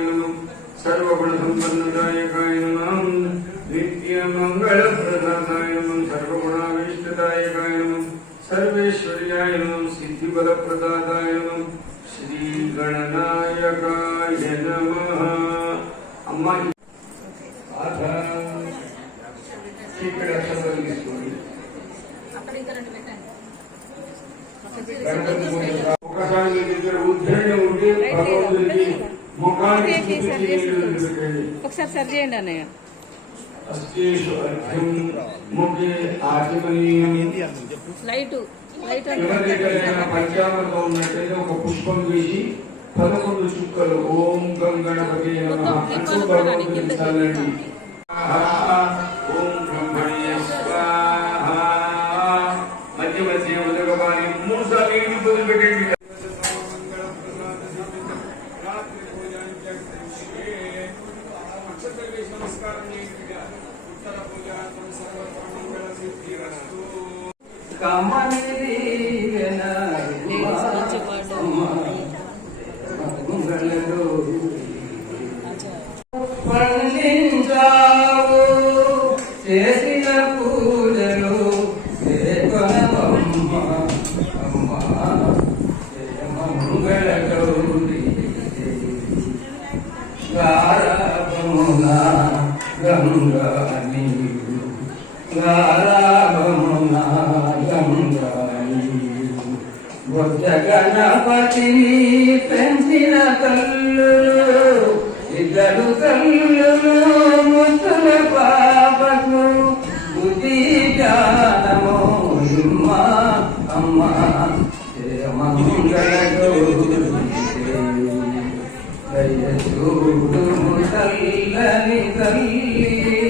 ఆయనను సర్వగుణ సంపన్నుదాయకాయనం నిత్య మంగళ ప్రదాతాయనం సర్వగుణావిష్టదాయకాయనం సర్వేశ్వర్యాయనం సిద్ధిబల ప్రదాతాయనం శ్రీ గణనాయకాయ నమ అమ్మా ఇక్కడ ఒకసారి సరి చేయండి అన్నయ్య అస్థేషు అర్ఘ్యం ముఖే ఆచమనీయం లైట్ లైట్ ఎవరి దగ్గరైనా పంచామృతం ఉన్నట్టయితే ఒక పుష్పం వేసి పదకొండు చుక్కలు ఓం గం గణపతి నమః అంటూ భగవంతుడికి పండించావు చేసిన పూజలు అమ్మా జయ మంగళ గారాభమున గంగా నీరు గారాభమున గంగా నీరు బుద్ధ గణపతిని పెంచిన తల్లులు ఇద్దరు తల్లులు ముత్తుల పాపకు బుద్ధి జ్ఞానమో అమ్మ జయ మంగళ గౌరీ దయచూడు తల్లని తల్లి జయ మంగళ